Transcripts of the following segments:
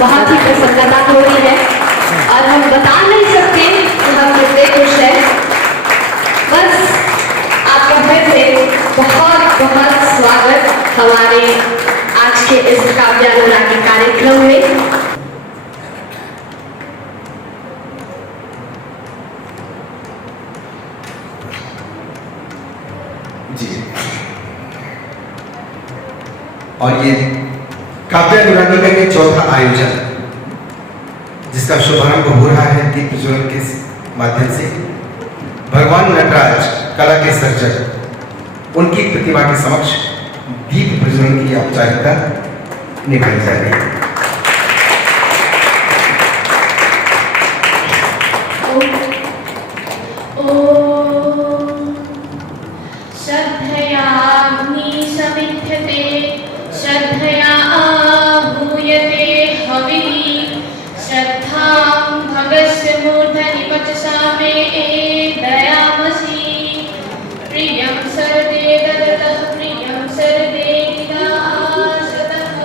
बहुत ही प्रसन्नता हो रही है और हम बता नहीं सकते कि हम कितने खुश हैं। बस आप कहते थे बहुत बहुत स्वागत हमारे आज के इस काव्यानुरागी कार्यक्रम में। जी और ये काव्यानुरागी का ये चौथा आयोजन जिसका शुभारंभ हो रहा है दीप प्रज्वलन के माध्यम से। भगवान नटराज कला के सर्जक उनकी प्रतिमा के समक्ष दीप प्रज्वलन की औपचारिकता निभाई जा रही है। श्रद्धया आहूयते हविः श्रद्धां भगस्य मूर्धनि वचसा मे दयामसि। प्रियं सर्वे ददतः प्रियं सर्वे निदाशतः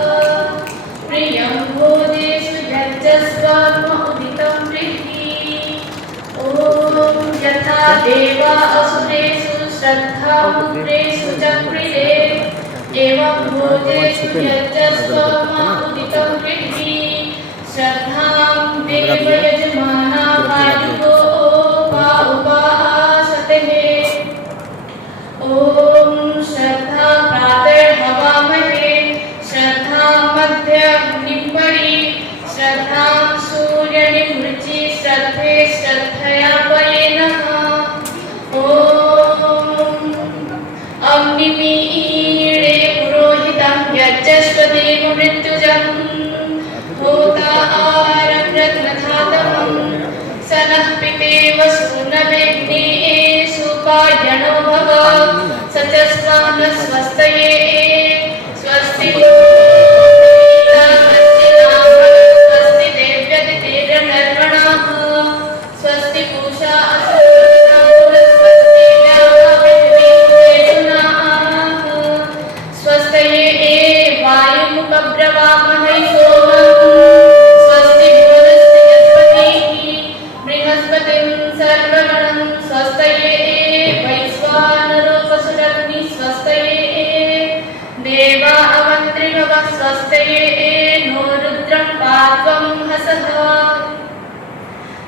प्रियं भोजेषु यज्जस्वम उदितं प्रीति। ॐ यथा देवा असुरेषु श्रद्धा पुत्रेषु च प्रिये एवं भोजेषु यज्जस्वमुदितं प्रीति। श्रद्धां देव यजमाना वायुको उपासते। ॐ श्रद्धा प्रातर्हवामहे श्रद्धा मध्याह्निपरि श्रद्धां सूर्यनिमृचि श्रद्धे श्रद्धया पये नमः। ॐ अग्निमीळे पुरोहितं यज्जस्वदेव मृत्युजं होतारं रत्नधातमं स नः पितेव सूनवेग्ने सुपायनो भव स च स्वस्तये स्वस्ति स्वस्ति देव्यतिथिर्नर्मणाः स्वस्ति पूषा वायुमुपब्रवामहै सोमं स्वस्ति बृहस्पतिः बृहस्पतिं सर्वगणं स्वस्तये वैश्वानरो वसुरग्नि स्वस्तये देवा अवन्त्रिभवः स्वस्तये नो रुद्रं पात्वं हसः।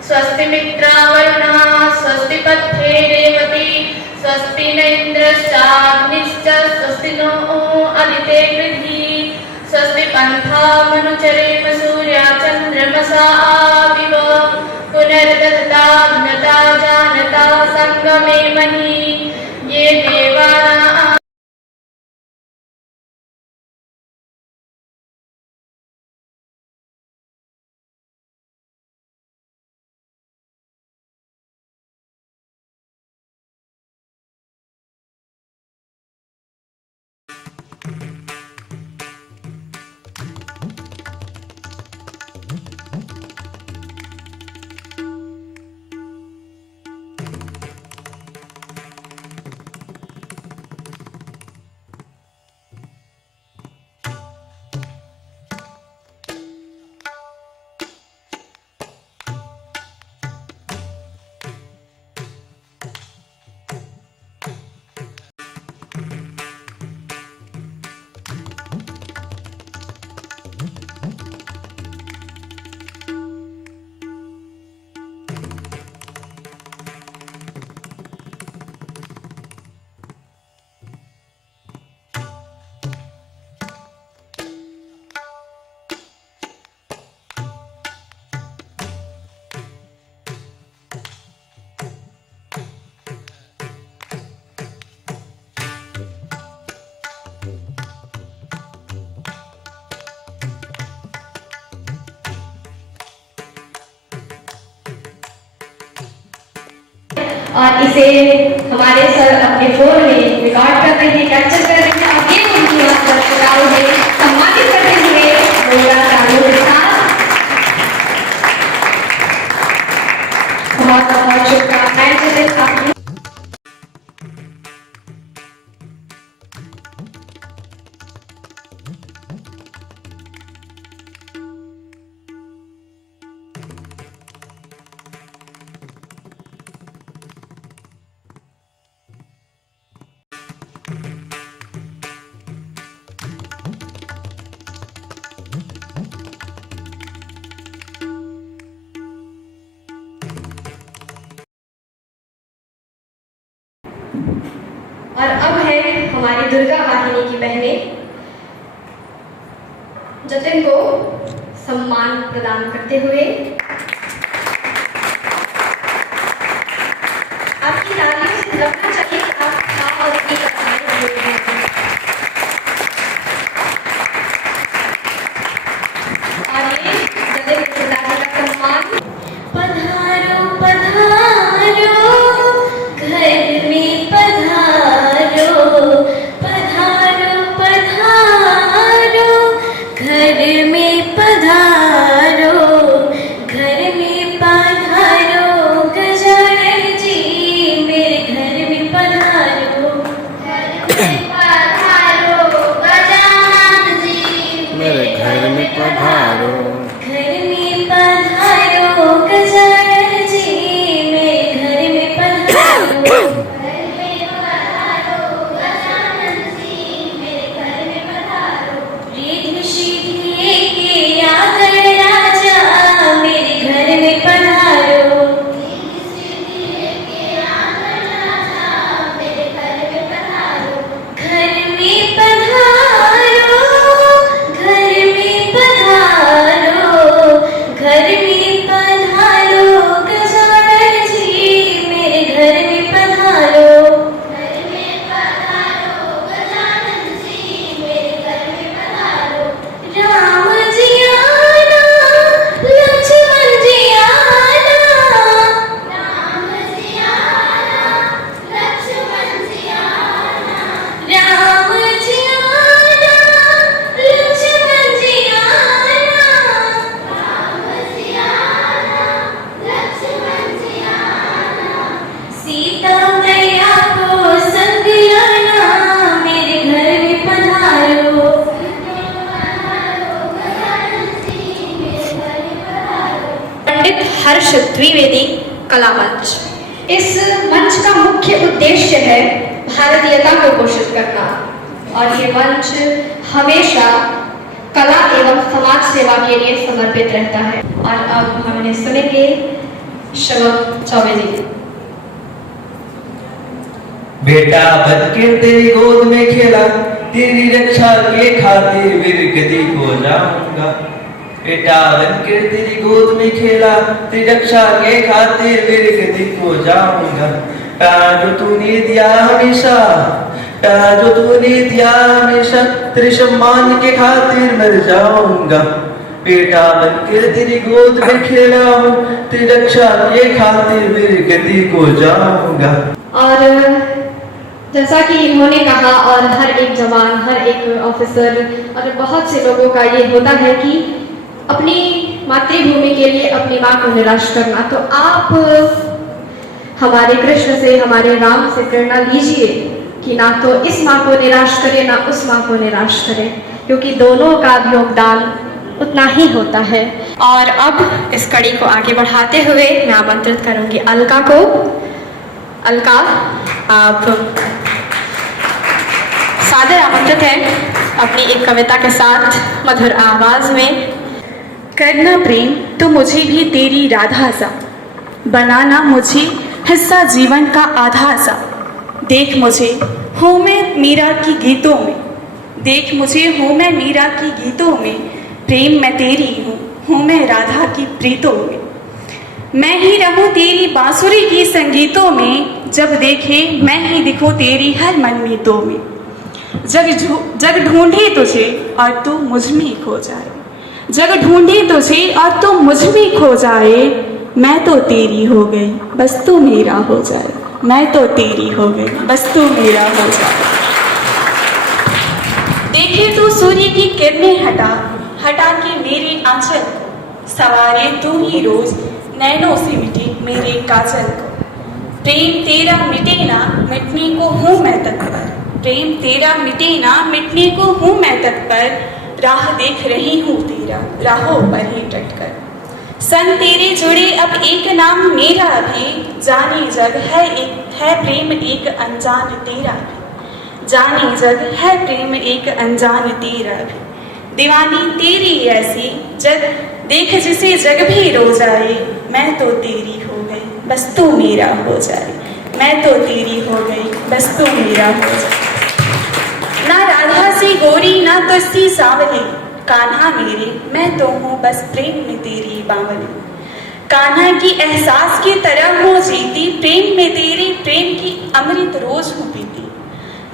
स्वस्ति मित्रावरुणा स्वस्ति पत्थे रेवती स्वस्ति न इन्द्रश्चाग्निश्च स्वस्ति नो अदिते गृधी स्वस्ति पन्थामनुचरेम सूर्या चन्द्रमसा आविव पुनर्दत्ता ज्ञता जानता संगमे मही ये देवानां और इसे हमारे सर अपने फोन में रिकॉर्ड कर रहे हैं, कैप्चर कर रहे हैं और ये उनकी दर्शकों में सम्मानित करते हुए मेरा तालियों के साथ बहुत बहुत शुभकामनाएं चले आपकी। और अब है हमारी दुर्गा वाहिनी की बहनें, जतिन को सम्मान प्रदान करते हुए आपकी तालियों से लगना चाहिए कि आप हाँ और की कथाएं बोल रहे हैं। और ये जतिन के पिताजी का सम्मान। पधारो पधारो घर में पधारो, पधारो पधारो घर में पधारो, घर में पधारो गजानन जी मेरे घर में पधारो, घर में पधारो गजानन जी मेरे घर में पधारो। घर में पधारो गजानन जी मेरे घर में पधारो, घर में पधारो गजानन जी मेरे घर में पधारो। रिद्धि सिद्धि के आकर राजा मेरे घर में पधारो, रिद्धि सिद्धि के आकर राजा मेरे घर में पधारो। घर में पधारो, घर में पधारो, घर में पधारो गजानन जी मेरे घर में पधारो, घर में पधारो गजानन जी मेरे घर में पधारो। राम जी आना, लक्ष्मण जी आना, राम जी आना, लक्ष्मण जी आना, राम जी आना, लक्ष्मण जी आना, राम जी आना, लक्ष्मण जी आना। सीता मैया को संग लाना मेरे घर में पधारो, पंडित हर्ष द्विवेदी कला मंच। इस मंच का मुख्य उद्देश्य है भारतीयता को पोषित करना और ये मंच हमेशा कला एवं समाज सेवा के लिए समर्पित रहता है। और अब हमने सुनेंगे शबम चौबे जी। बेटा बन के तेरी गोद में खेला, तेरी रक्षा के खातिर वीर गति को जाऊंगा। बेटा बन के तेरी गोद में खेला, तेरी रक्षा के खातिर वीर गति को जाऊंगा। प्यार जो तूने दिया हमेशा, प्यार जो तूने दिया हमेशा, तेरे सम्मान के खातिर मर जाऊंगा। बेटा बनकर तेरी गोद में खेला हूँ, तेरी रक्षा के खातिर वीर गति को जाऊंगा। और जैसा कि इन्होंने कहा और हर एक जवान, हर एक ऑफिसर और बहुत से लोगों का ये होता है कि अपनी मातृभूमि के लिए अपनी माँ को निराश करना। तो आप हमारे कृष्ण से, हमारे राम से प्रेरणा लीजिए कि ना तो इस माँ को निराश करें ना उस माँ को निराश करें, क्योंकि दोनों का योगदान उतना ही होता है। और अब इस कड़ी को आगे बढ़ाते हुए मैं आमंत्रित करूंगी अलका को। अलका, आप सादर आमंत्रित हैं अपनी एक कविता के साथ मधुर आवाज में। करना प्रेम तो मुझे भी तेरी राधा सा, बनाना मुझे हिस्सा जीवन का आधा सा। देख मुझे हूँ मैं मीरा की गीतों में, देख मुझे हूँ मैं मीरा की गीतों में। प्रेम मैं तेरी हूँ मैं राधा की प्रीतों में। मैं ही रहूँ तेरी बांसुरी की संगीतों में, जब देखे मैं ही दिखूँ तेरी हर मनमीतों में। जग ढूंढे तुझे और तू मुझ में खो जाए, जग ढूंढे तुझे और तू मुझ में खो जाए। मैं तो तेरी हो गई बस तू मेरा हो जाए, मैं तो तेरी हो गई बस तू मेरा हो जाए। देखे तू सूर्य की किरणें हटा हटा के मेरे आंचल को, सवारे तू ही रोज नैनों से मिटे मेरे काजल को। प्रेम तेरा मिटे ना मिटने को हूँ मैं तत्पर, प्रेम तेरा मिटे ना मिटने को हूँ मैं तत्पर। राह देख रही हूँ तेरा राहों पर ही डटकर, संग तेरे जुड़े अब एक नाम मेरा भी। जाने जग है प्रेम एक अनजान तेरा भी, जाने जग है प्रेम एक अनजान तेरा भी। दीवानी तेरी ऐसी जग देख जिसे जग भी रो जाए, मैं तो तेरी हो गई बस तू मेरा हो जाए, मैं तो तेरी हो गई, बस तू मेरा हो जा। ना राधा सी गोरी ना तुझसी सांवली, कान्हा मेरे मैं तो हूँ बस प्रेम में तेरी बावली। कान्हा की एहसास की तरह हूँ जीती, प्रेम में तेरी प्रेम की अमृत रोज हूँ पीती।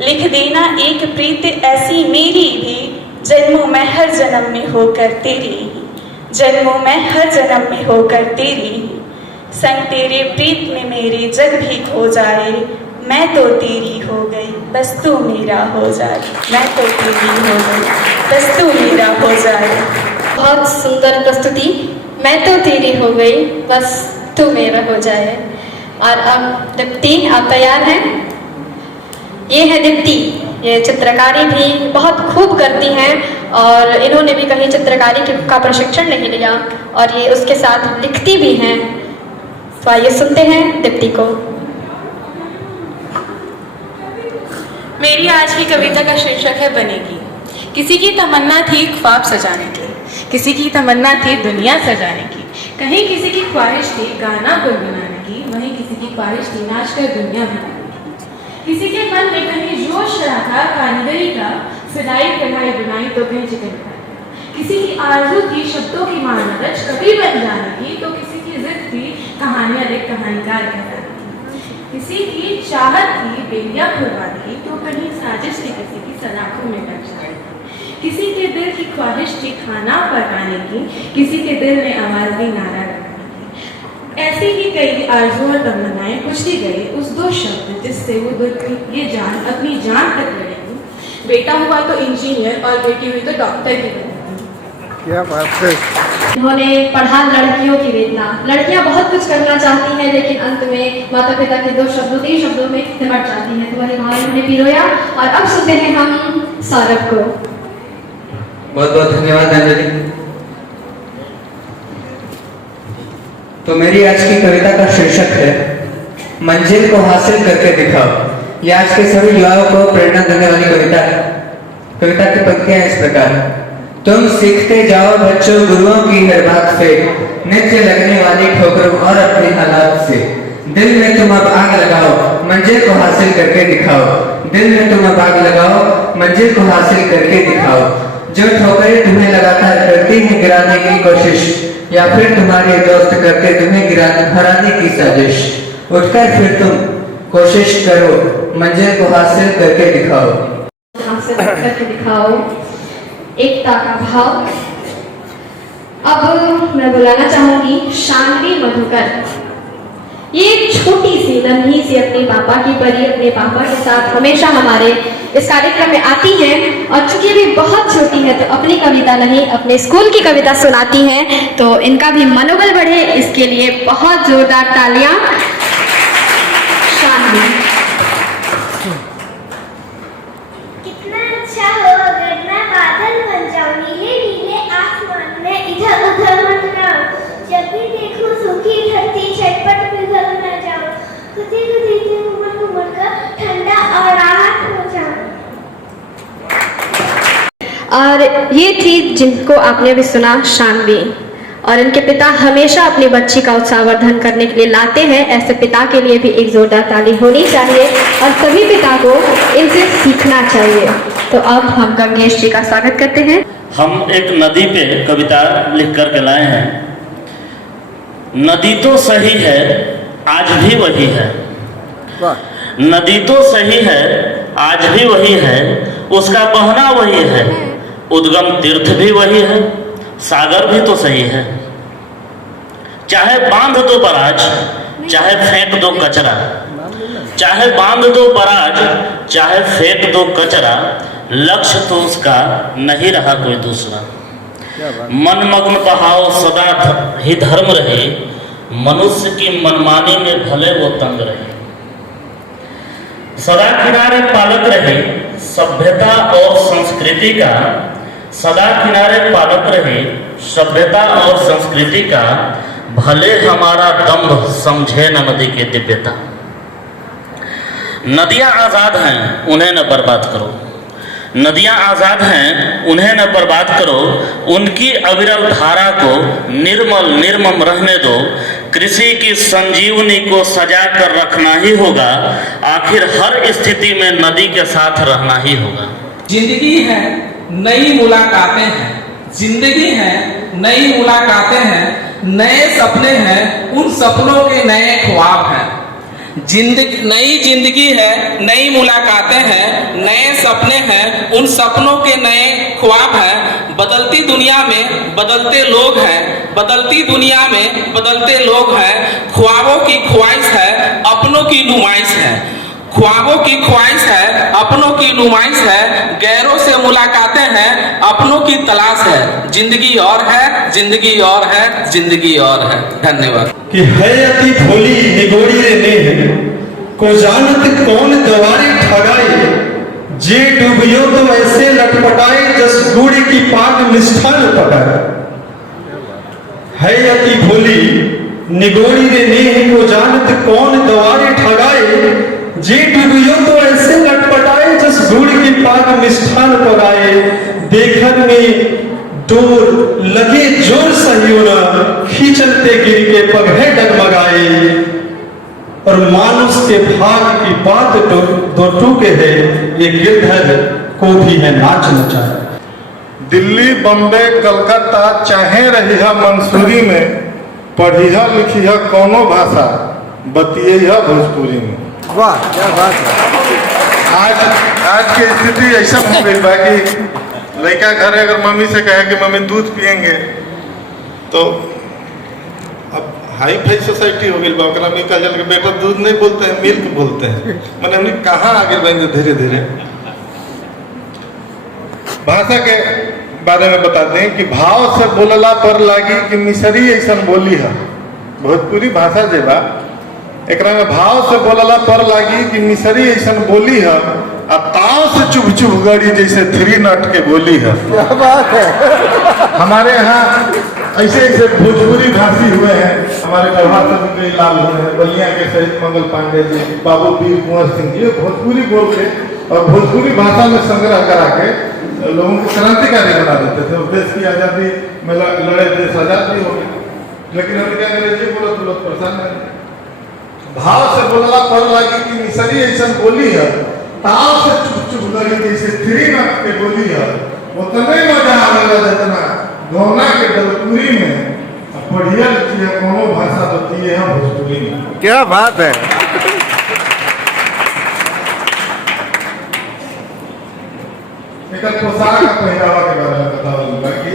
लिख देना एक प्रीत ऐसी मेरी भी, जन्मों में हर जन्म में होकर तेरी ही, जन्मों में हर जन्म में होकर तेरी ही। संग तेरे प्रीत में मेरे जग भी खो जाए, मैं तो तेरी हो गई, बस तू मेरा हो जाए। मैं तो तेरी हो गई, बस तू मेरा हो जाए। बहुत सुंदर प्रस्तुति। मैं तो तेरी हो गई, बस तू मेरा हो जाए। और अब दीप्ति, आप तैयार हैं? ये है दीप्ति। ये चित्रकारी भी बहुत खूब करती हैं और इन्होंने भी कहीं चित्रकारी का प्रशिक्षण नहीं लिया और ये उसके साथ लिखती भी हैं। तो आइए सुनते हैं दीप्ति को। मेरी आज की कविता का शीर्षक है बनेगी। किसी की तमन्ना थी ख्वाब सजाने की, किसी की तमन्ना थी दुनिया सजाने की, कहीं किसी की ख्वाहिश थी गाना गुनगुनाने की, वहीं किसी की ख्वाहिश थी नाच कर दुनिया बनाने की। किसी के मन में कहीं जोश रहा था कारीगरी का, सिलाई कढ़ाई बुनाई तो कहीं चिकनकारी। किसी की आरज़ू थी शब्दों की महानगज कवि बन जाने की, तो किसी की जिद थी कहानियां एक कहानीकार कहलाने की। किसी की चाहत थी बेलिया खुलवाने की, तो कहीं साजिश थी किसी की सलाखों में लग जाने की। किसी के दिल की ख्वाहिश थी खाना पकाने की, किसी के दिल में आवाज दी नारा लगाने की। ऐसी ही कई आरज़ू और तमन्नाएं कुचली गई उस दो शब्द जिससे वो ये जान अपनी जान तक लड़ेगी। बेटा हुआ तो इंजीनियर और बेटी हुई तो डॉक्टर की बनेगी। क्या बात है। उन्होंने पढ़ा लड़कियों की वेदना। लड़कियां बहुत कुछ करना चाहती हैं लेकिन अंत में माता पिता के 2 शब्दों 3 शब्दों में सिमट जाती हैं। तो वही भाव उन्होंने पिरोया। और अब सुनते हैं हम सौरभ को। बहुत बहुत धन्यवाद अंजलि। तो मेरी आज की कविता का शीर्षक है मंजिल को हासिल करके दिखाओ। ये आज के सभी युवाओं को प्रेरणा देने वाली कविता है। कविता की पंक्तियां इस प्रकार: तुम सीखते जाओ बच्चों गुरुओं की हर बात से, नित्य लगने वाली ठोकरों और अपने हालात से। दिल में तुम अब आग लगाओ, मंजिल को हासिल करके दिखाओ। दिल में तुम अब आग लगाओ, मंजिल को हासिल करके दिखाओ। जो ठोकरें तुम्हें लगातार करती हैं गिराने की कोशिश, या फिर तुम्हारे दोस्त करते तुम्हें हराने की साजिश, उठकर फिर तुम कोशिश करो, मंजिल को हासिल करके दिखाओ। हासिल करके दिखाओ, एकता का भाव। अब मैं बुलाना चाहूंगी शानवी मधुकर। ये छोटी सी नन्ही सी अपने पापा की परी अपने पापा के साथ हमेशा हमारे इस कार्यक्रम में आती हैं और चूंकि अभी बहुत छोटी है तो अपनी कविता नहीं अपने स्कूल की कविता सुनाती हैं। तो इनका भी मनोबल बढ़े इसके लिए बहुत जोरदार तालियां। शानवी। कितना अच्छा हो अगर मैं बादल बन जाऊं, नीले नीले आसमान में इधर उधर मंडराऊं। जब भी देखूं सूखी धरती झटपट पिघल न जाऊं, खुदी खुदी से उमड़ उमड़ कर ठंडा और राहत हो जाऊं। और ये थी जिनको आपने अभी सुना शानवी। और इनके पिता हमेशा अपनी बच्ची का उत्साहवर्धन करने के लिए लाते हैं। ऐसे पिता के लिए भी एक जोरदार ताली होनी चाहिए और सभी पिता को इनसे सीखना चाहिए। तो अब हम गंगेश जी का स्वागत करते हैं। हम एक नदी पे कविता लिख कर के लाए हैं। नदी तो सही है आज भी वही है, नदी तो सही है आज भी वही है, उसका बहना वही है, उद्गम तीर्थ भी वही है, सागर भी तो सही है। चाहे बांध दो बराज, चाहे फेंक दो कचरा, चाहे बांध दो बराज, चाहे फेंक दो कचरा, लक्ष्य तो उसका नहीं रहा कोई दूसरा। मनमग्न बहाव सदा ही धर्म रहे, मनुष्य की मनमानी में भले वो तंग रहे। सदा किनारे पालक रहे सभ्यता और संस्कृति का, सदा किनारे पालक रहे सभ्यता और संस्कृति का, भले हमारा दम्भ समझे न नदी की दिव्यता। नदियां आजाद हैं उन्हें न बर्बाद करो, नदियां आजाद हैं उन्हें न बर्बाद करो, उनकी अविरल धारा को निर्मल निर्मम रहने दो। कृषि की संजीवनी को सजा कर रखना ही होगा। आखिर हर स्थिति में नदी के साथ रहना ही होगा। जिंदगी है नई मुलाकातें हैं, जिंदगी है नई मुलाकातें हैं, नए सपने हैं, उन सपनों के नए ख्वाब हैं। नई जिंदगी है नई मुलाकातें हैं, नए सपने हैं, उन सपनों के नए ख्वाब हैं। बदलती दुनिया में बदलते लोग हैं, बदलती दुनिया में बदलते लोग हैं। ख्वाबों की ख्वाहिश है, अपनों की नुमाइश है। ख्वाबों की ख्वाहिश है, अपनों की नुमाइश है। गैरों से मुलाकातें हैं, अपनों की तलाश है। जिंदगी और है, जिंदगी और है, जिंदगी और है। धन्यवाद। कि है अति भोली निगोड़ी रे नेह को जानत कौन दवारी ठगाई, जे डूबियो तो ऐसे लटपटाए जस गुड़ की पाक मिष्ठान पकाए। है अति भोली निगोड़ी रे नेह को जानत कौन दवारी ठगाए, जे डूबियो तो ऐसे लटपटाए जस गुड़ की पाक मिष्ठान पकाए। देखन में डोर लगे जोर सहियोना, खींचते गिर के पग है डगमगाए। और मानुष के भाग की बात दो टूके है, ये गिरधर को भी है नाच नचाए। दिल्ली बम्बे कलकत्ता चाहे रहिहा मंसूरी में, पढ़िहा लिखिहा कौनो भाषा, बतियेहा भोजपुरी में। वाह क्या बात है। आज की स्थिति ऐसा हो गई बा कि लड़का घर अगर मम्मी से कहे कि मम्मी दूध पियेंगे, तो अब हाई फाई सोसाइटी हो गई बा, में कहा जाए कि बेटा दूध नहीं बोलते हैं, मिल्क बोलते हैं। मैंने हमने कहाँ आगे बढ़ेंगे धीरे धीरे। भाषा के बारे में बताते हैं कि भाव से बोलला पर लागी कि मिसरी ऐसा बोली है। भोजपुरी भाषा जे बा एकरा में भाव से बोलला पर लागी कि मिसरी ऐसा बोली है, आ ताव से चुभ चुभ गड़ी जैसे 3 नट के बोली है। क्या बात है। हमारे यहाँ ऐसे ऐसे भोजपुरी भाषी हुए हैं। हमारे प्रभात चंद्र लाल हुए हैं, बलिया के शहीद मंगल पांडे जी, बाबू वीर कुंवर सिंह जी, भोजपुरी बोल के और भोजपुरी भाषा में संग्रह करा के लोगों को क्रांतिकारी बना देते थे। देश की आजादी में लड़े, देश आजाद भी हो गए। लेकिन हम क्या अंग्रेजी बोलत परेशान नहीं। भाव से बोलला पर लागी कि मिसरी ऐसा बोली है, ताव से चुप चुप लगी जैसे 3 नट के बोली है। उतने मजा आवेला जितना गौना के भोजपुरी में पढ़िया लिखिया कोनो भाषा बतिए है भोजपुरी में। क्या बात है। एक पोशाक का पहनावा के बारे में बताऊंगा कि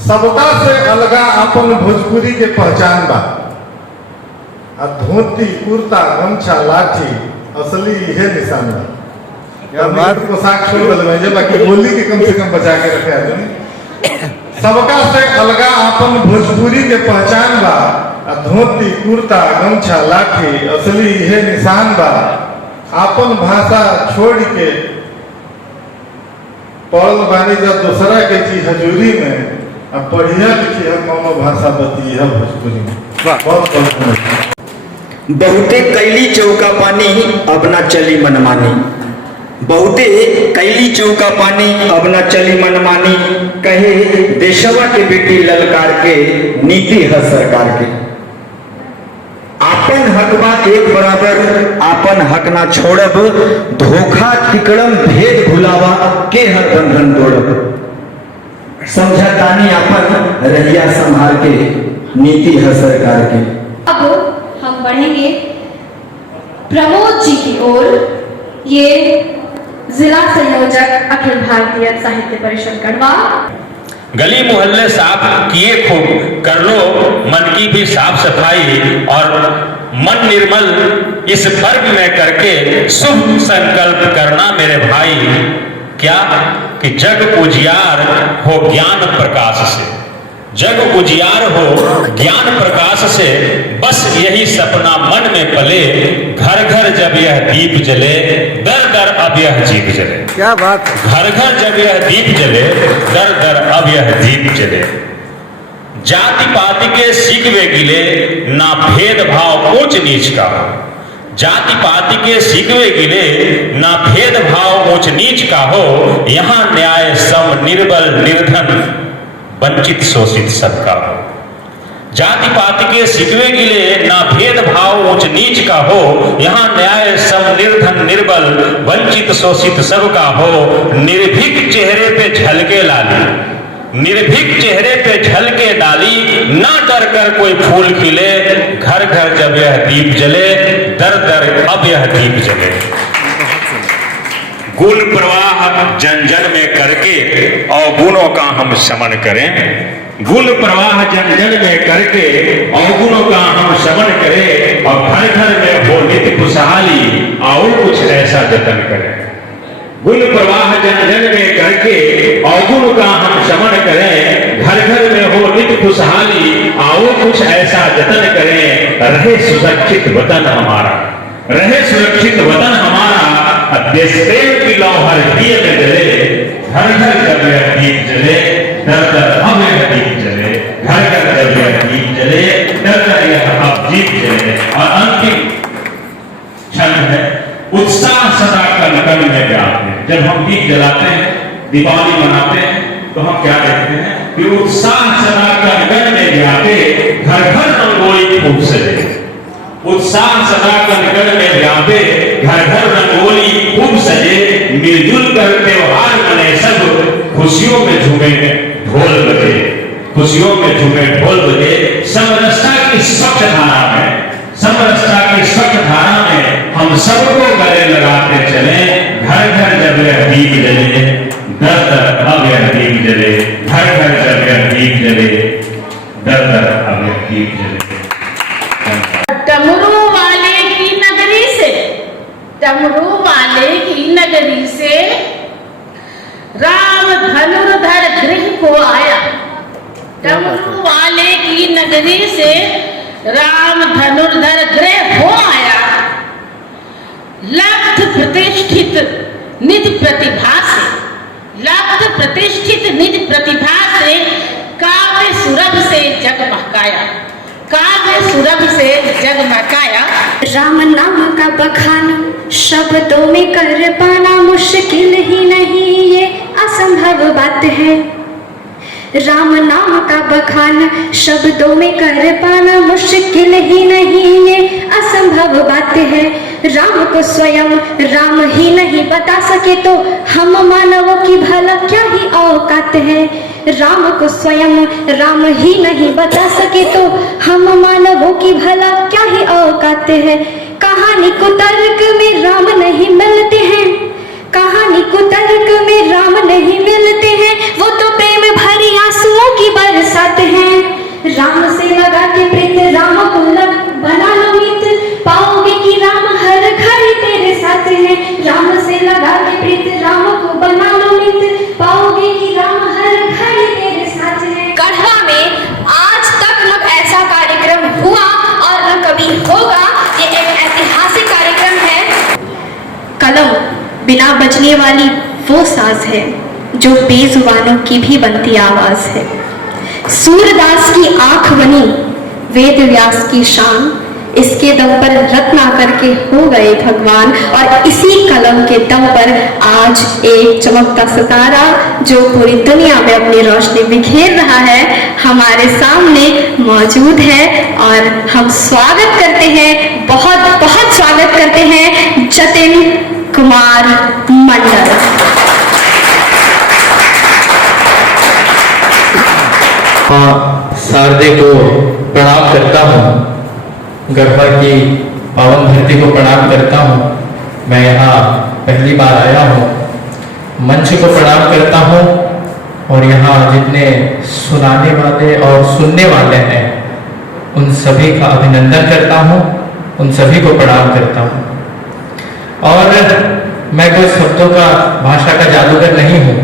सबका से अलगा अपन भोजपुरी के पहचान बा। धोती कुर्ता गमछा लाठी असली यह निशान बा। पोशाक छोड़ बदल बाकी बोली के कम से कम बचा के रखे आदमी। सबका से अलगा अपन भोजपुरी के पहचान बा। धोती कुर्ता गमछा लाठी असली यह निशान बा। अपन भाषा छोड़ के पढ़ल बानी जब दूसरा के चीज हजूरी में, अब पढ़िया लिखिया कौनो भाषा बती है भोजपुरी में। बहुत बहुत बहुते कैली चौका पानी अब ना चली मनमानी, बहुते कैली चौका पानी अब ना चली मनमानी। कहे देशवा के बेटी ललकार के नीति है सरकार के। आपन हकबा एक बराबर, आपन हक ना छोड़ब। धोखा तिकड़म भेद भुलावा के हर बंधन तोड़ब। समझतानी अपन रहिया संभाल के नीति है सरकार के। अब हम बढ़ेंगे प्रमोद जी की ओर। ये जिला संयोजक अखिल भारतीय साहित्य परिषद गढ़वा। गली मोहल्ले साफ किए खूब, कर लो मन की भी साफ सफाई, और मन निर्मल इस पर्व में करके शुभ संकल्प करना मेरे भाई। क्या कि जग उजियार हो ज्ञान प्रकाश से, जग उजियार हो ज्ञान प्रकाश से, बस यही सपना मन में पले। घर घर जब यह दीप जले, दर दर अब यह जीप जले। क्या बात है। घर घर जब यह दीप जले, दर दर अब यह दीप जले। जाति पाति के सिकवे गिले, ना भेदभाव ऊंच नीच का हो। जाति पाति के सिकवे गिले, ना भेदभाव ऊंच नीच का हो, यहाँ न्याय सम निर्बल निर्धन वंचित शोषित सबका हो। जाति पाति के सिकवे गिले, ना भेदभाव ऊंच नीच का हो, यहाँ न्याय सम निर्धन निर्बल वंचित शोषित सबका हो। निर्भीक चेहरे पे झलके लाली, निर्भीक चेहरे पे झलके डाली, ना डर कर कोई फूल खिले, घर घर जब यह दीप जले, दर दर अब यह दीप जले। गुण प्रवाह जन जन में करके अवगुणों का हम शमन करें, गुण प्रवाह जन जन में करके अवगुणों का हम शमन करें, और घर घर में हो नित्य खुशहाली, आओ कुछ ऐसा जतन करें। गुण प्रवाह जन जन में करके अवगुण का हम शमन करें, घर घर में हो नित्य खुशहाली, आओ कुछ ऐसा जतन करें। रहे सुरक्षित वतन हमारा, रहे सुरक्षित वतन हमारा, देश प्रेम की लौ हर दिए में जले, घर घर जब यह दीप जले, दर दर अब यह दीप जले, घर घर जब यह दीप जले, दर दर यह अब दीप जले। और अंतिम क्षण है उत्साह सदा कण कण में व्याप्त है। जब हम दीप जलाते हैं, दीपावली मनाते हैं, तो हम क्या देखते हैं कि उत्साह सदा कण कण में व्यापे, घर घर रंगोली खूब सजे। उत्साह सदा कण कण में व्यापे, घर घर रंगोली खूब सजे, मिलजुल कर त्योहार मने सब, खुशियों में झूमे ढोल बजे, खुशियों में झूमे ढोल बजे। समरसता की स्वच्छ धारा में, समरसता की स्वच्छ धारा में हम सबको गले लगाते चले, घर घर जब यह दीप जले, दर दर अब यह दीप जले, घर घर जब यह दीप जले, दर दर अब यह दीप जले। डमरू वाले की नगरी से, डमरू वाले की नगरी से राम धनुर्धर गृह को आया, डमरू वाले की नगरी से राम धनुर्धर गृह हो आया। लब्ध प्रतिष्ठित निज प्रतिभा से, लब्ध प्रतिष्ठित निज प्रतिभा से, काव्य सुरभ से जगमगाया, काव्य सुरभ से जगमगाया। राम नाम का बखान शब्दों में कर पाना मुश्किल ही नहीं, ये असंभव बात है। राम नाम का बखान शब्दों में कर पाना मुश्किल ही नहीं, ये असंभव बात है। राम को स्वयं राम ही नहीं बता सके तो हम मानवों की भला क्या ही औकात है। राम को स्वयं राम ही नहीं बता सके तो हम मानवों की भला क्या ही औकात है। कहानी को तर्क में राम नहीं मिलते हैं, कहानी को तर्क में राम नहीं मिलते हैं, वो तो प्रेम भरी आंसुओं की बरसात है। राम से लगा के प्रीत राम को बना लो मित्र, पाओगे कि राम हर घड़ी तेरे साथ है। राम से लगा के प्रीत राम को बना लो मित्र, पाओगे कि राम हर घड़ी तेरे साथ है। गढ़वा में आज तक न ऐसा कार्यक्रम हुआ और न कभी होगा, ये एक ऐतिहासिक कार्यक्रम है। कलम बिना बजने वाली वो साज है जो बेजुबानों की भी बनती आवाज है। सूरदास की आंख बनी वेद व्यास की शान, इसके दम पर रत्नाकर के हो गए भगवान, और इसी कलम के दम पर आज एक चमकता सितारा जो पूरी दुनिया में अपनी रोशनी बिखेर रहा है हमारे सामने मौजूद है। और हम स्वागत करते हैं, बहुत बहुत स्वागत करते हैं जतिन कुमार मंडल। शारदे को प्रणाम करता हूँ, गढ़वा की पावन धरती को प्रणाम करता हूँ। मैं यहाँ पहली बार आया हूँ, मंच को प्रणाम करता हूँ, और यहाँ जितने सुनाने वाले और सुनने वाले हैं उन सभी का अभिनंदन करता हूँ, उन सभी को प्रणाम करता हूँ। और मैं कोई शब्दों का भाषा का जादूगर नहीं हूँ।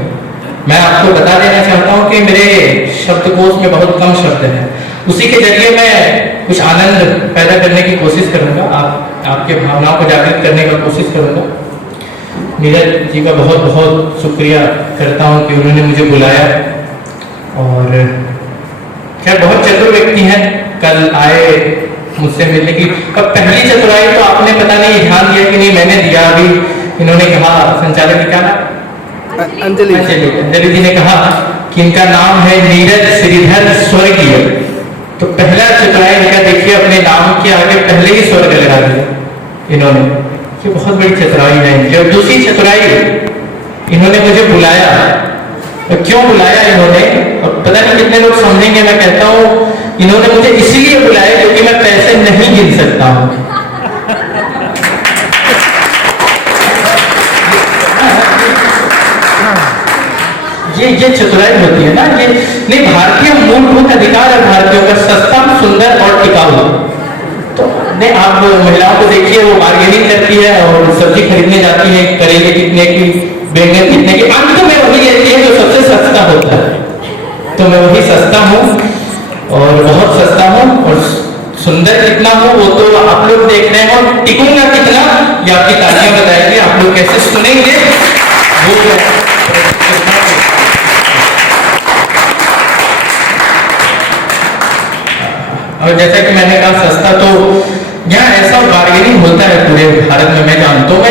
मैं आपको बता देना चाहता हूँ कि मेरे शब्दकोश में बहुत कम शब्द हैं, उसी के जरिए मैं कुछ आनंद पैदा करने की कोशिश करूँगा, आपके भावनाओं को जागृत करने की कोशिश करूँगा। नीरज जी का बहुत बहुत शुक्रिया करता हूँ कि उन्होंने मुझे बुलाया, और खैर बहुत चतुर व्यक्ति हैं। कल आए मुझसे मिलने की। और पहली चतुराई तो आपने पता नहीं ध्यान दिया कि नहीं, मैंने दिया अभी। इन्होंने कहा, संचालक ने कहा, अंजलि जी ने कहा कि इनका नाम है नीरज श्रीधर स्वर्गीय। तो पहला चतुराई इनका देखिए, अपने नाम के आगे पहले ही स्वर्ग लगा दिया इन्होंने। ये बहुत बड़ी चतुराई है इनकी। और दूसरी चतुराई, इन्होंने मुझे बुलाया। और क्यों बुलाया इन्होंने, और पता नहीं कितने लोग समझेंगे, मैं कहता हूँ इन्होंने मुझे इसलिए बुलाया क्योंकि मैं पैसे नहीं गिन सकता हूँ। ये चतुराई होती है ना, ये नहीं, भारतीय मूलभूत अधिकार है भारतीयों का, सस्ता, सुंदर और टिकाऊ। तो नहीं, आप महिलाओं को देखिए, वो बार्गेनिंग करती है और सब्जी खरीदने जाती है, करेले कितने की, बैंगन कितने की, अंत में वही लेती है जो सबसे सस्ता होता है। तो मैं वही सस्ता हूँ और बहुत सस्ता हूँ, और सुंदर कितना हूँ वो तो आप लोग देख रहे हैं, और टिकूंगा कितना ये आपकी तालियां बताएंगे, आप लोग कैसे सुनेंगे वो। और जैसा कि मैंने कहा सस्ता, तो यहाँ ऐसा बार्गेनिंग होता है पूरे भारत में, मैं जानता हूँ।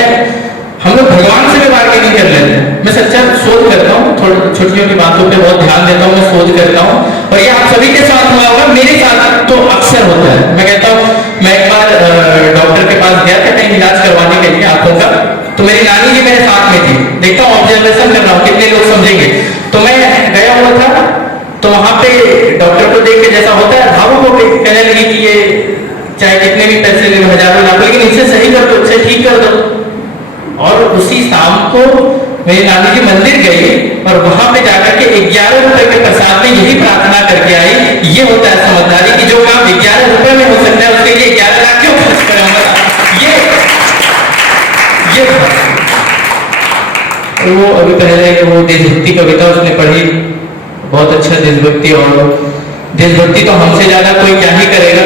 हम लोग भगवान से भी बार्गेनिंग कर लेते हैं। मैं सच्चा शोध करता हूँ, थोड़ी छोटियों की बातों पे बहुत ध्यान देता हूँ, मैं शोध करता हूँ, और ये आप सभी के साथ हुआ होगा, मेरे साथ तो अक्सर होता है। मैं कहता हूँ, मैं एक बार डॉक्टर के पास गया था कहीं इलाज करवाने के लिए आंखों का, तो मेरी नानी जी मेरे साथ में थी। देखता हूँ, ऑब्जर्वेशन कर रहा हूँ कितने लोग समझेंगे। तो मैं गया हुआ था, तो वहां पे डॉक्टर को देख के जैसा होता है भावुक होकर कहने लगी कि ये चाहे कितने भी पैसे ले लो, हजारों लाख, लेकिन इसे सही कर दो, इसे ठीक कर दो। और उसी शाम को मेरी नानी जी मंदिर गई और वहां पे जाकर के 11 रुपए के प्रसाद में यही प्रार्थना करके आई। ये होता है समझदारी की जो काम 11 रुपए में हो सकता है उसके लिए 11 लाख क्यों खर्च करेंगे। ये वो अभी पहले वो देशभक्ति कविता उसने पढ़ी, बहुत अच्छा देशभक्ति। और देशभक्ति तो हमसे ज्यादा कोई क्या ही करेगा,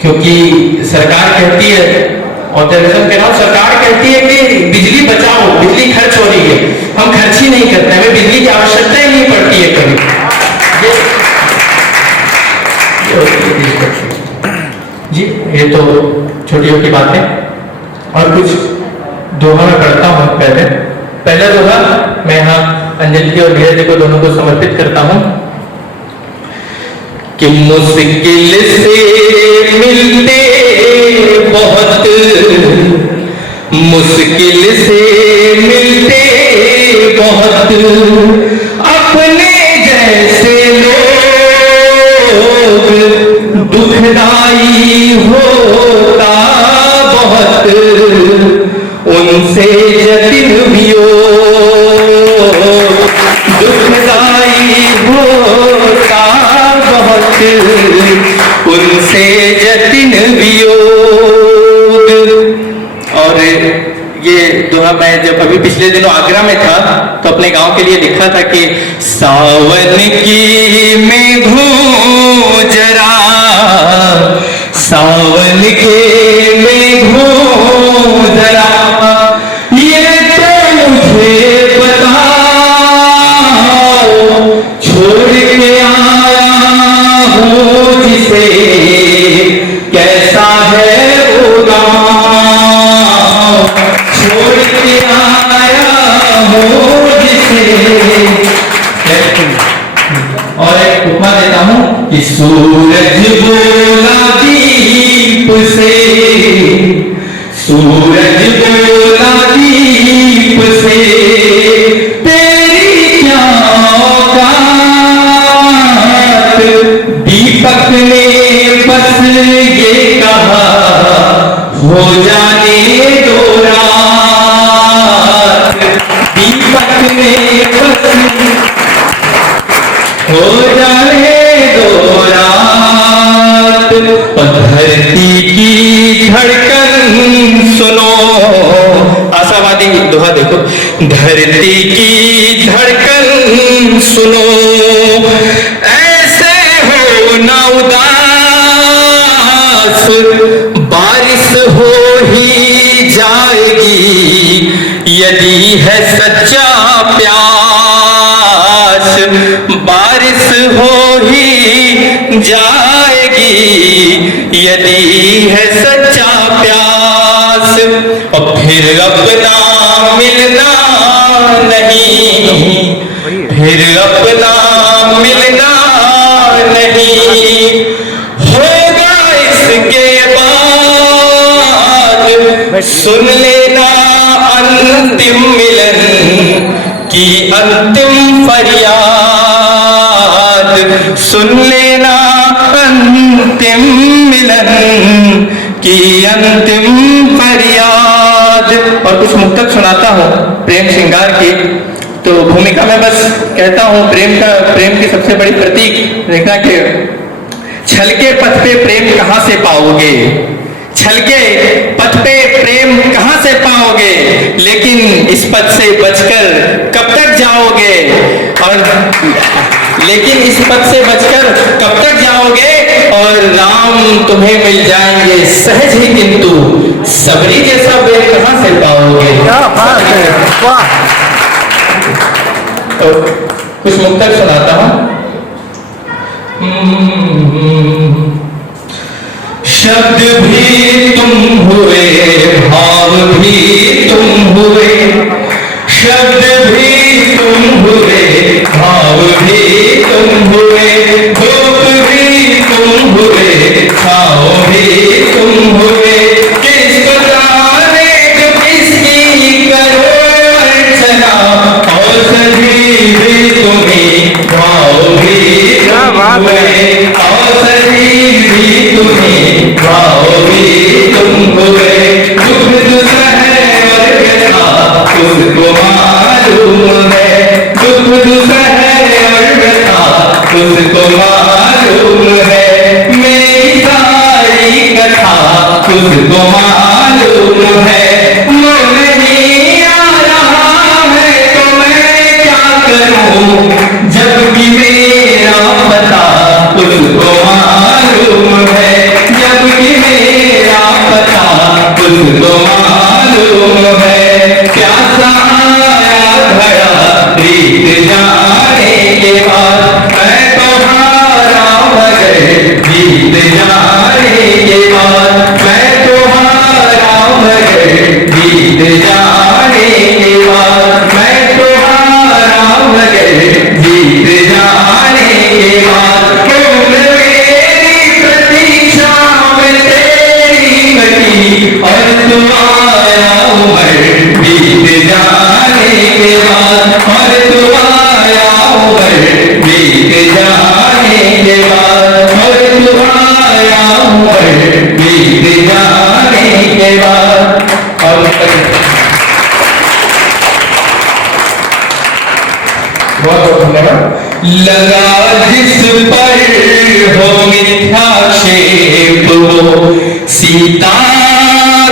क्योंकि सरकार कहती है, ऑब्जर्वेशन कर रहा हूं, सरकार कहती है कि बिजली बचाओ, बिजली खर्च हो रही है, हम खर्च ही नहीं करते, हमें बिजली की आवश्यकता ही नहीं पड़ती है कभी। जी ये तो छोटियों की बातें। और कुछ दोहा मैं पढ़ता हूँ। पहला दोहा मैं यहाँ अंजलि और नीरज जी को दोनों को समर्पित करता हूँ कि मुश्किल से मिलते बहुत, मुश्किल से मिलते बहुत, अपने जैसे लोग, दुखदाई होता बहुत, उनसे जतिन वियोग, दुखदाई होता बहुत, उनसे जतिन वियोग। और ये दोहा मैं जब अभी पिछले दिनों आगरा में था तो अपने गांव के लिए लिखा था कि सावन की मेघों जरा, सावन के मेघों जरा, ये तो मुझे बताओ, छोड़ के आया हूँ जिसे, कैसा है वो गाँव, छोड़ के आया हूँ जिसे। और एक उपमा देता हूँ कि सूरज बोला दीप से, सूरज बोला दीप से, तेरी क्या औकात, दीपक ने बस ये कहा, हो जाने दो रात, दीपक ने बस हो जाने दो रात। धरती की धड़कन सुनो, आशावादी दोहा देखो, धरती की धड़कन सुनो, ऐसे हो ना उदास, बारिश हो ही जाएगी यदि है सच्चा प्यास, बारिश हो ही जाएगी यदि है सच्चा प्यास और फिर अपना मिलना नहीं, फिर अपना मिलना नहीं होगा। इसके बाद सुन लेना अंतिम मिलन की अंतिम फरियाद, सुन लेना अंतिम मिलन की अंतिम फरियाद। और कुछ मुक्तक सुनाता हूँ प्रेम श्रृंगार की। तो भूमिका में बस कहता हूँ प्रेम की सबसे बड़ी प्रतीक देखना कि छलके पथ पे प्रेम कहाँ से पाओगे, छलके पथ पे प्रेम कहाँ से पाओगे, लेकिन इस पथ से बचकर कब तक जाओगे, और लेकिन इस पथ से बचकर कब तक जाओगे, और राम तुम्हें मिल जाएंगे सहज ही किंतु सबरी जैसा प्रेम कहाँ से पाओगे। क्या बात है, वाह। तो कुछ मुक्तक सुनाता हूं। शब्द भी तुम हुए, भाव भी तुम हुए, शब्द भी तुम हुए, भाव भी तुम हुए, धूप भी तुम हुए, छाँव भी तुम हुए, किसको जाने जो किसकी करो अर्चना, औषधि भी तुम्हें, भाव भी तुम हुए, औषधि भी तुम्हें, भाव भी तुम हुए, दुख दुसह और व्यथा तुझको मालूम है, दुख दुसह और व्यथा तुझको मालूम है, मेरी सारी कथा तुझको मालूम है, मन नहीं आ रहा है तो मैं क्या करूं, जबकि मेरा पता तुझको मालूम है, जबकि मेरा पता तुझको मालूम है, प्यासा आया घड़ा रीत जाने के बाद, मैं तुम्हारा मगर जीत जाने के बाद, मैं तुम्हारा मगर जीत जाने के बाद, मैं तुम्हारा मगर जीत जाने के बाद, तुम मेरी प्रतीक्षा में तेरी मटी, और तुम आया उमर बीत जाने के बाद, और तुम आया उमर बीत जाने के बाद, और तुम आया उमर बीत जाने के बाद। और बहुत धन्यवाद। लगा जिस पर हो मिथ्याक्षेप वो सीता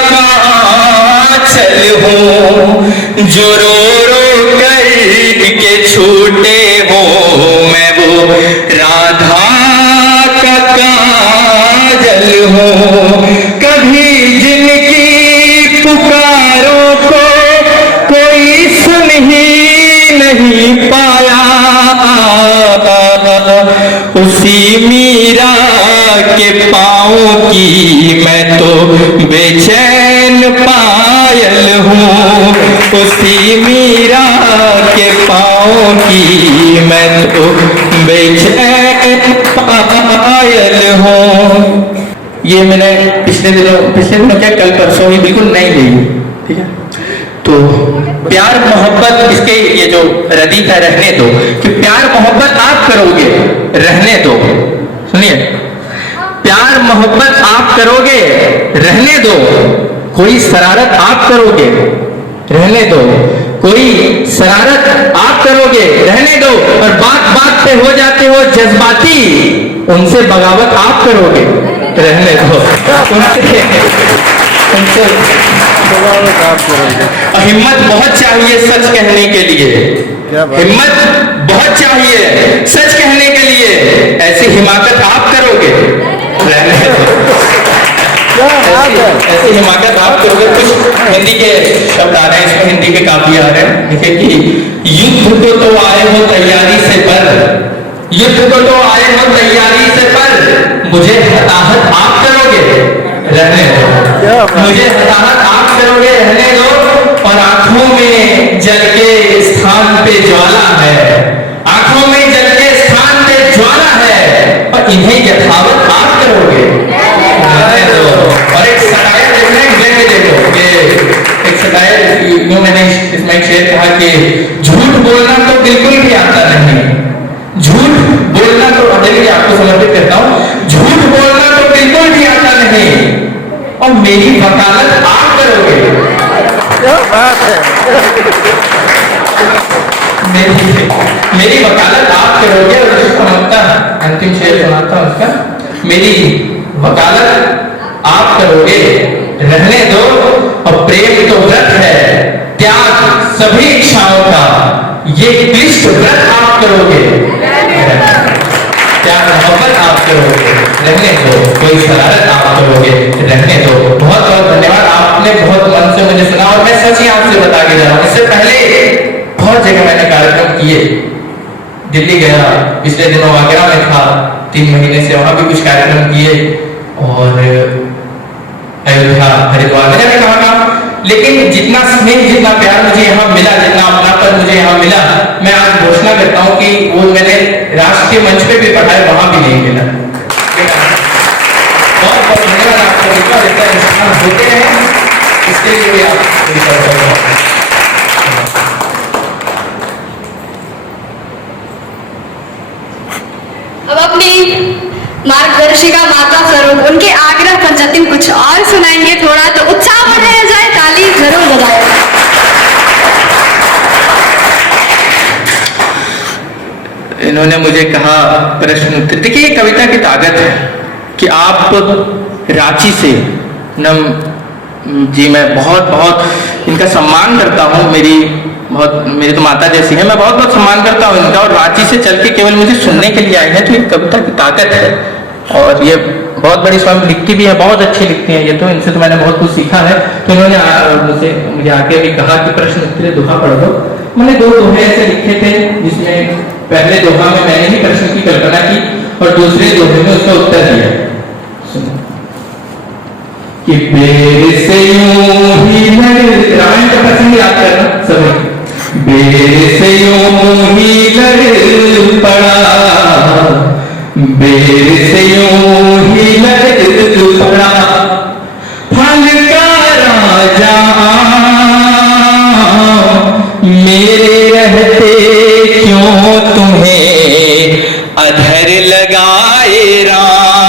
का आंचल हो, जो रो रो कर के छूटे हो, मैं वो राधा का काजल हूँ, कभी जिनकी पुकारों को कोई सुन ही नहीं पाया, उसी मीरा के पाँव की मैं तो बेचैन पायल हूँ, उसी मीरा के पाँव की मैं तो बेचैन पायल हूँ। ये मैंने पिछले दिनों क्या कल परसों ही बिल्कुल नई ली, ठीक है। तो प्यार मोहब्बत इसके ये जो रदीफ है रहने दो, कि प्यार मोहब्बत आप करोगे रहने दो, सुनिए, प्यार मोहब्बत आप करोगे रहने दो, कोई शरारत आप करोगे रहने दो, कोई शरारत आप करोगे रहने दो, और बात बात पे हो जाते हो जज्बाती, उनसे बगावत आप करोगे रहने दो, उनसे हिम्मत बहुत चाहिए सच कहने के लिए, हिम्मत बहुत चाहिए सच कहने के लिए, ऐसी हिमाकत आप करोगे रहने दो, ऐसी हिमाकत आप करोगे। कुछ हिंदी के शब्द आ रहे हैं, इसमें हिंदी के काफी आ रहे हैं। देखिए कि युद्ध को तो आए हो तैयारी से पर, युद्ध को तो आए हो तैयारी से पर, मुझे हताहत आप करोगे मुझे हताहत आप करोगे, रहने दो। और आंखों में जल के स्थान पे ज्वाला है, आंखों में जल के स्थान पे ज्वाला है, और इन्हें यथावत आप करोगे, रहने दो। और एक सटायर देखना, एग्जैक्ट देखो कि एक सटायर यूं मैंने इसमें एक शेर कहा कि झूठ बोलना तो बिल्कुल भी आता नहीं, झूठ बोलना तो, चलिए आपको समर्पित करता हूं, झूठ बोलना तो बिल्कुल भी आता नहीं, और मेरी वकालत आप करोगे। क्या बात है। मेरी वकालत आप करोगे। और उसका अंतिम शेर सुनाता हूं उसका, मेरी वकालत आप करोगे, रहने दो। और प्रेम तो व्रत है, त्याग सभी इच्छाओं का, ये क्लिष्ट व्रत आप करोगे, त्याग मोहब्बत आप करोगे, रहने दो। कोई शरारत आप करोगे, रहने दो। बहुत बहुत धन्यवाद, आपने बहुत मन से मुझे सुना। और मैं सच ही आपसे बता के जा रहा हूँ, इससे पहले बहुत जगह मैंने कार्यक्रम किए, दिल्ली गया, पिछले दिनों आगरा में था 3 महीने से, वहां भी कुछ कार्यक्रम किए, और अयोध्या, हरिद्वार, मैंने कहा, लेकिन जितना स्नेह, जितना प्यार मुझे यहाँ मिला, जितना अपनापन मुझे यहाँ मिला, मैं आज घोषणा करता हूँ कि वो मैंने राष्ट्रीय मंच पे भी पढ़ा है, वहां भी नहीं मिला। बहुत बहुत धन्यवाद आपका, जितना इंसान होते हैं इसके लिए भी आप। अब अपनी मार्गदर्शिका माता स्वरूप उनके आग्रह पंचतिम कुछ और सुनाएंगे, थोड़ा तो उत्साह बढ़ाया जाए, ताली जरूर बजाएं। इन्होंने मुझे कहा प्रश्न उत्तर, देखिए कविता की ताकत है कि आप रांची से जी, मैं बहुत बहुत इनका सम्मान करता हूँ, मेरी तो माता जैसी है, मैं बहुत बहुत सम्मान करता हूँ इनका, और रांची से चल के केवल मुझे सुनने के लिए आए हैं, तो ये कविता की ताकत है। और ये बहुत बड़ी स्वयं लिखती भी है, बहुत अच्छी लिखती है ये, तो इनसे तो मैंने बहुत कुछ सीखा है। तो इन्होंने मुझे आके भी कहा कि प्रश्न उत्तरीय दोहा पढ़ दो। मैंने 2 दोहे ऐसे लिखे थे, जिसमें पहले दोहा में मैंने ही प्रश्न की कल्पना की, और दूसरे दोहे में उसका उत्तर दिया। कि बेर से यूं ही रामायण का प्रसंग याद करना सभी, बेर से यूं ही लड़ पड़ा, बेर से यूं ही लड़ पड़ा, फल का राजा मेरे रहते क्यों तुम्हें अधर लगाए राम।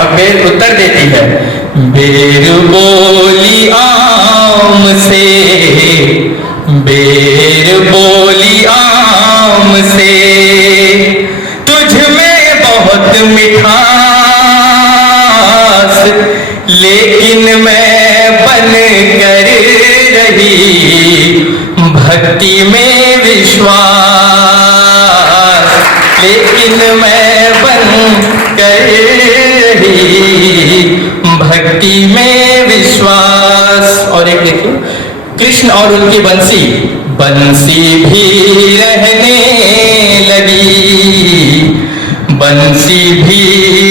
अब बेर उत्तर देती है, बेर बोली आम से, बेर बोली आम से, तुझ में बहुत मिठास, लेकिन मैं बन कर रही भक्ति में विश्वास, लेकिन मैं बन कर रही भक्ति में विश्वास। और एक देखिए, कृष्ण और उनकी बंसी, बंसी भी रहने लगी, बंसी भी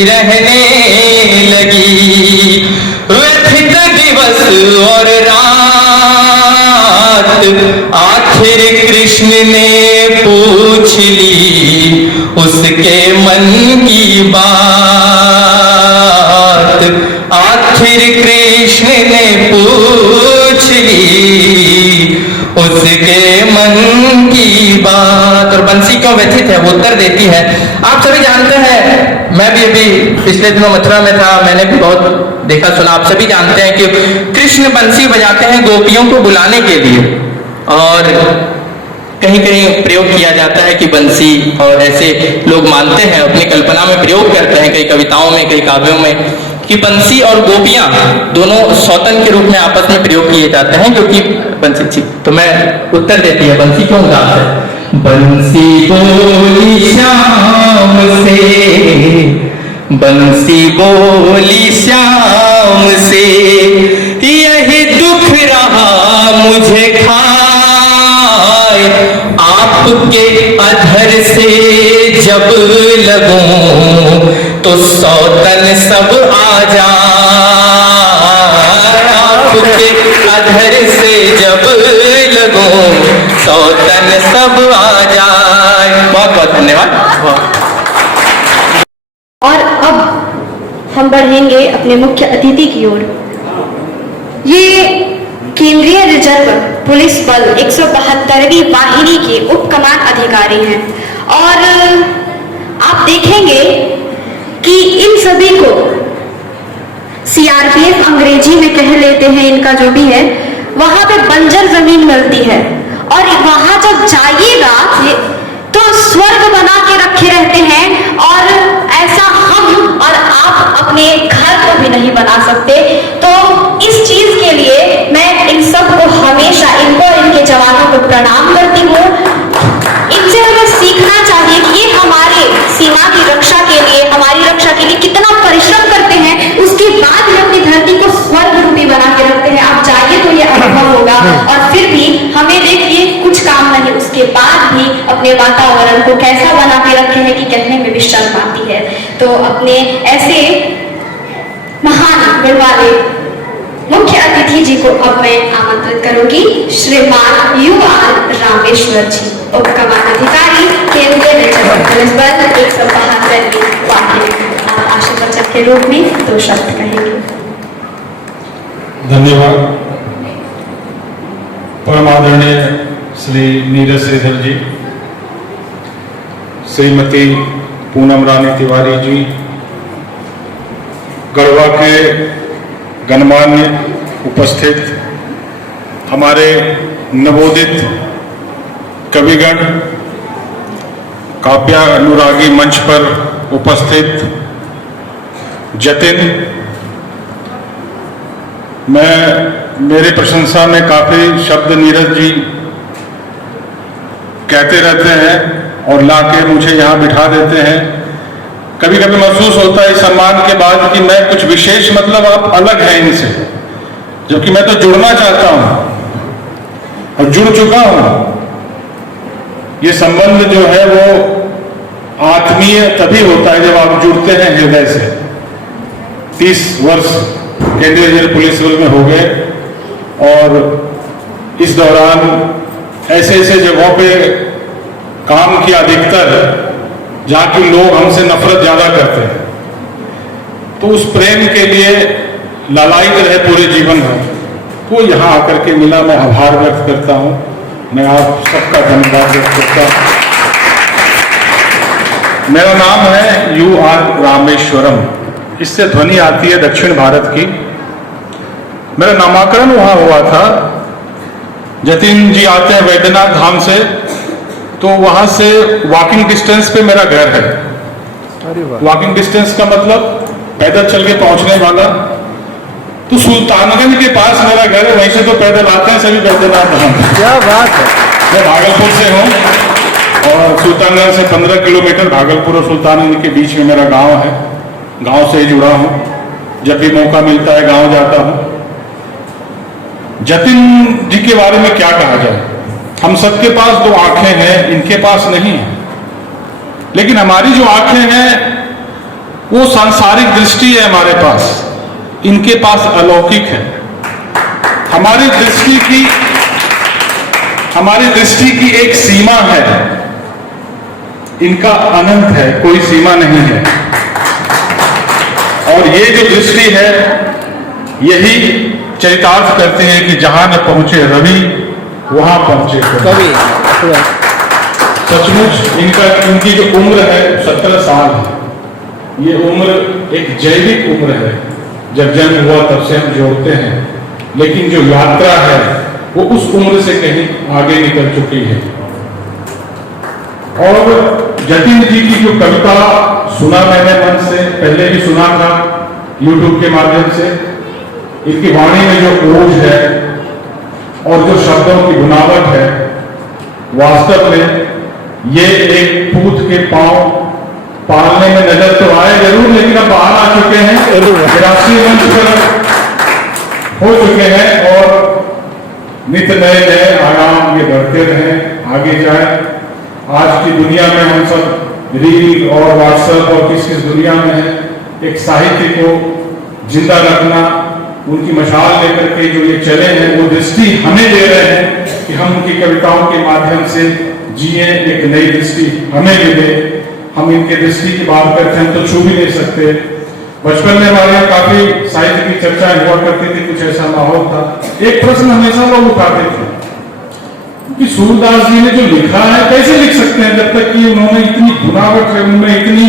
रहने लगी, व्यथित दिवस और रात, आखिर कृष्ण ने पूछ ली उसके मन की बात, आखिर कृष्ण ने पूछ ली उसके मन की बात। और बंसी क्यों व्यथित है, वो उत्तर देती है। आप सभी जानते हैं, मैं भी अभी पिछले दिनों मथुरा में था, मैंने भी बहुत देखा सुना। आप सभी जानते हैं कि कृष्ण बंसी बजाते हैं गोपियों को बुलाने के लिए, और कहीं कहीं प्रयोग किया जाता है कि बंसी, और ऐसे लोग मानते हैं, अपनी कल्पना में प्रयोग करते हैं, कई कविताओं में, कई काव्यों में, कि बंसी और गोपियां दोनों सौतन के रूप में आपस में प्रयोग किए जाते हैं, क्योंकि बंसी। तो मैं उत्तर देती है, बंसी क्यों उदास है। बंसी बोली श्याम से, बंसी बोली श्याम से, यही दुख रहा मुझे खाए, आपके अधर से जब लगूं तो सौतन सब आ जाए, आपके अधर से जब लगूं सौतन सब आ जाए। बहुत बहुत धन्यवाद। और अब हम बढ़ेंगे अपने मुख्य अतिथि की ओर। ये केंद्रीय रिजर्व पुलिस बल 172वीं वाहिनी के उप कमान अधिकारी हैं और आप देखेंगे कि इन सभी को सीआरपीएफ अंग्रेजी में कह लेते हैं, इनका जो भी है, वहां पे बंजर जमीन मिलती है और वहां जब जाइएगा तो स्वर्ग बना के रखे रहते हैं और ऐसा हम और आप अपने घर को भी नहीं बना सकते। तो इस चीज के लिए मैं इन सबको हमेशा, इनको और इनके जवानों को प्रणाम करती हूँ। इनसे हमें सीखना चाहिए कि ये हमारे सीमा की रक्षा के लिए, हमारी रक्षा के लिए कितना परिश्रम करते हैं, उसके बाद भी अपनी धरती को स्वर्ग रूपी बना के रखते हैं। आप जाइए तो ये अनुभव होगा। और फिर भी हमें देखिए कुछ काम नहीं, उसके बाद भी अपने वातावरण को कैसा बना के रखे हैं कि कहने में भी शर्म आती है। तो अपने ऐसे महान गुण वाले मुख्य अतिथि जी को अब मैं आमंत्रित करूंगी, श्रीमान UR रामेश्वर जी, उप कमान अधिकारी, केंद्रीय रिजर्व पुलिस बल 172वीं वाहिनी, आशीर्वचन के रूप में 2 शब्द कहेंगे। धन्यवाद। परम आदरणीय श्री नीरज श्रीधर जी, श्रीमती पूनम रानी तिवारी जी, गढ़वा के गणमान्य उपस्थित हमारे नवोदित कविगण, काव्य अनुरागी मंच पर उपस्थित जतिन, मेरे प्रशंसा में काफी शब्द नीरज जी कहते रहते हैं और लाके मुझे यहाँ बिठा देते हैं। कभी कभी महसूस होता है इस सम्मान के बाद कि मैं कुछ विशेष, मतलब आप अलग हैं इनसे, जबकि मैं तो जुड़ना चाहता हूं और जुड़ चुका हूं। ये संबंध जो है वो आत्मीय तभी होता है जब आप जुड़ते हैं हृदय से। 30 वर्ष केंद्रीय रिजर्व पुलिस बल में हो गए और इस दौरान ऐसे ऐसे जगहों पे काम किया, अधिकतर जहां के लोग हमसे नफरत ज्यादा करते हैं, तो उस प्रेम के लिए लालायित रहे पूरे जीवन भर, वो यहाँ आकर के मिला। मैं आभार व्यक्त करता हूँ, मैं आप सबका धन्यवाद व्यक्त करता हूँ। मेरा नाम है UR रामेश्वरम, इससे ध्वनि आती है दक्षिण भारत की। मेरा नामाकरण वहां हुआ था, जतिन जी आते हैं वैद्यनाथ धाम से, तो वहां से वॉकिंग डिस्टेंस पे मेरा घर है। वॉकिंग डिस्टेंस का मतलब पैदल चल के पहुंचने वाला। तो सुल्तानगंज के पास मेरा घर है, वहीं से तो पैदल आते हैं सभी वैद्यनाथ धाम। क्या बात है। मैं भागलपुर से हूँ और सुल्तानगंज से 15 किलोमीटर, भागलपुर और सुल्तानगंज के बीच में मेरा गांव है। गांव से जुड़ा हूँ, जब भी मौका मिलता है गांव जाता हूँ। जतिन जी के बारे में क्या कहा जाए, हम सबके पास 2 आंखें हैं, इनके पास नहीं है, लेकिन हमारी जो आंखें हैं वो सांसारिक दृष्टि है हमारे पास, इनके पास अलौकिक है। हमारी दृष्टि की एक सीमा है, इनका अनंत है, कोई सीमा नहीं है। और ये जो दृष्टि है यही चरितार्थ करते हैं कि जहां न पहुंचे रवि वहां पहुंचे कवि। सचमुच इनकी जो उम्र है 17 साल है। ये उम्र एक जैविक उम्र है, जब जन्म हुआ तब से हम जोड़ते हैं, लेकिन जो यात्रा है वो उस उम्र से कहीं आगे निकल चुकी है। और जतिन जी की जो कविता सुना मैंने मन से, पहले भी सुना था YouTube के माध्यम से, इनकी वाणी में जो ओज है और जो शब्दों की बुनावट है, वास्तव में ये एक पूत के पांव पालने में नजर तो आए जरूर, लेकिन अब बाहर आ चुके हैं, राष्ट्रीय मंच पर हो चुके हैं और नित्य नए नए आयाम ये बढ़ते रहे, आगे जाए। आज की दुनिया में हम सब रील और व्हाट्सएप और किस किस दुनिया में है, एक साहित्य को जिंदा रखना, उनकी मशाल लेकर के जो ये चले हैं वो दृष्टि हमें दे रहे हैं कि हम उनकी कविताओं के माध्यम से जिए, एक नई दृष्टि हमें मिले। हम इनके दृष्टि की बात करते हैं तो छू भी नहीं सकते। बचपन में हमारे यहाँ काफी साहित्य की चर्चा हुआ करती थी, कुछ ऐसा माहौल था। एक प्रश्न हमेशा लोग उठाते थे कि सूरदास जी ने जो लिखा है कैसे लिख सकते हैं, जब तक कि उन्होंने इतनी बुनावट है उनमें, इतनी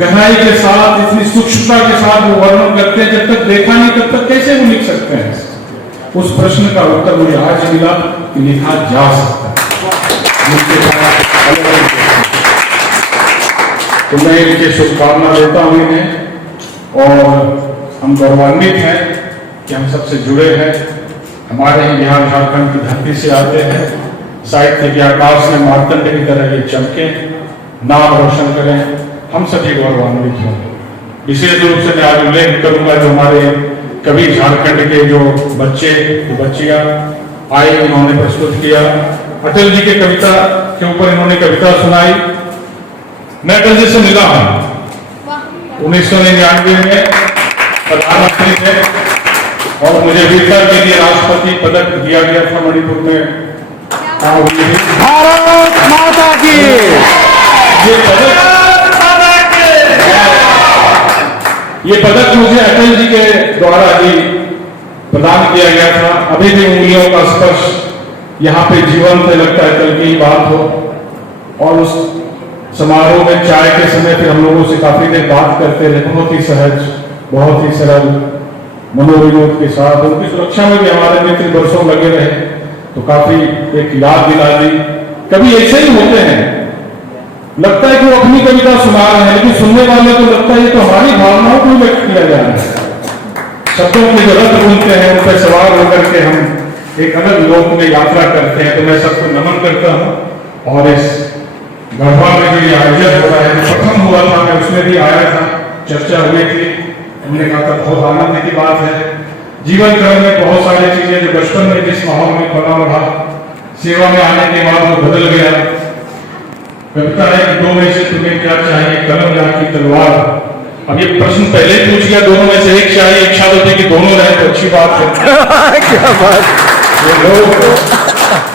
गहराई के साथ, इतनी सूक्ष्मता के साथ वो वर्णन करते हैं, जब तक देखा नहीं तब तक कैसे वो लिख सकते हैं। उस प्रश्न का उत्तर मुझे आज मिला कि लिखा जा सकता है। तो मैं इनके शुभकामना देता हूं इन्हें, और हम गौरवान्वित हैं कि हम सबसे जुड़े हैं। हमारे बिहार झारखंड की धरती से आते हैं, साहित्य के आकाश में मार्तंड की तरह ये चमके, नाम रोशन करें, हम सभी गौरवान्वित हैं। विशेष रूप से मैं आज उल्लेख करूंगा जो हमारे कवि झारखंड के जो बच्चे बच्चियां आए, उन्होंने प्रस्तुत किया। अटल जी के कविता के ऊपर इन्होंने कविता सुनाई। मैं अटल जी से मिला हूं 1999 में, प्रधानमंत्री थे, और मुझे वीरता के लिए राष्ट्रपति पदक दिया गया था मणिपुर में। भारत माता की। ये पदक मुझे अटल जी के द्वारा ही प्रदान किया गया था। अभी भी उंगलियों का स्पर्श यहाँ पे जीवंत लगता है, कल की बात हो। और उस समारोह में चाय के समय फिर हम लोगों से काफी देर बात करते रहे, बहुत ही सहज, बहुत ही सरल, मनोविनोद के साथ। उनकी सुरक्षा में भी हमारे मित्र वर्षों लगे रहे, तो काफी एक याद दिला दी। कभी ऐसे ही होते हैं, लगता है कि वो अपनी कविता सुना रहे हैं, लेकिन सुनने वाले को लगता है तो हमारी भावनाओं को व्यक्त किया जा रहा है। शब्दों की जो रथ बुनते हैं उन पर सवार होकर के हम एक अलग लोक में यात्रा करते हैं। तो मैं सबको नमन करता हूँ। और इस गढ़वा में जो ये आयोजन हो रहा है, प्रथम हुआ था, मैं उसमें भी आया था, चर्चा हुई थी, हमने कहा था बहुत आनंद की बात है। जीवन क्रम में बहुत सारी चीजें जो बचपन में जिस माहौल में पला बढ़ा, सेवा में आने के बाद वो बदल गया। कविता है कि दो में से तुम्हें क्या चाहिए, कलम या की तलवार। अब ये प्रश्न पहले पूछ गया, दोनों में से एक चाहिए। इच्छा होती कि दोनों रहे तो अच्छी बात है। क्या बात।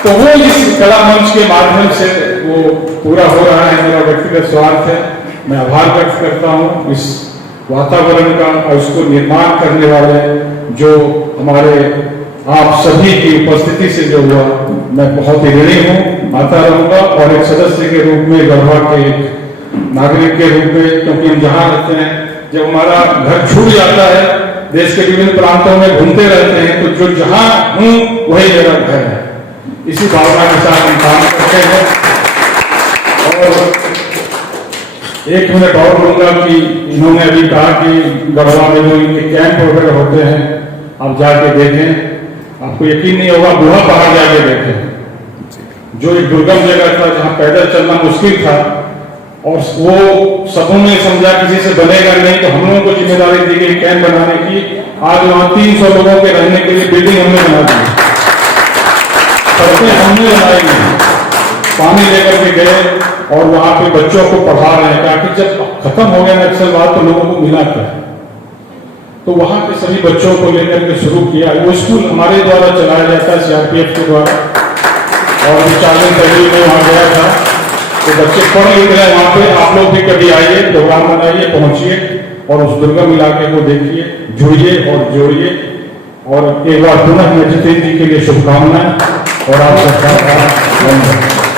तो वो इस कला मंच के माध्यम से वो पूरा हो रहा है। मेरा व्यक्तिगत स्वार्थ है, मैं आभार व्यक्त करता हूँ इस वातावरण का और उसको निर्माण करने वाले जो हमारे आप सभी की उपस्थिति से जो हुआ, मैं बहुत ही ऋणी हूँ, आता रहूंगा। और एक सदस्य के रूप में, गढ़वा के एक नागरिक के रूप में, क्योंकि हम जहाँ रहते हैं, जब हमारा घर छूट जाता है, देश के विभिन्न प्रांतों में घूमते रहते हैं, तो जो जहाँ हूँ वही मेरा घर है। इसी भावना के साथ हम काम करते हैं। और एक मिनट और लूंगा कि इन्होंने अभी कहा कि गढ़वा में जो इनके कैंप वगैरह होते हैं, आप जाके देखें, आपको यकीन नहीं होगा, बूढ़ा पहाड़ जाके देखें, जो एक दुर्गम जगह था जहां पैदल चलना मुश्किल था, और वो सबों ने समझा किसी से बनेगा नहीं, तो हम लोगों को जिम्मेदारी दी गई कैंप बनाने की। आज वहां 300 लोगों के रहने के लिए बिल्डिंग हमने बना दी, सड़कें हमने बनाई, पानी लेकर के गए और वहां पे बच्चों को पढ़ा रहे हैं, ताकि जब खत्म हो गया नक्सलवाद तो लोगों को मिला क्या। तो वहां के सभी बच्चों को लेकर के शुरू किया। वो स्कूल हमारे द्वारा चलाया जाता है, सीआरपीएफ के द्वारा। और 40 पहली में वहां गया था, तो बच्चे पढ़ लिख रहे हैं वहां पे। आप लोग भी कभी आइए, प्रोग्राम बनाइए, पहुंचिए और उस दुर्गम इलाके को देखिए, जुड़िए और जोड़िए। और एक बार पुनः मैं जितेंद्र जी के लिए शुभकामनाएं और आप सबका धन्यवाद।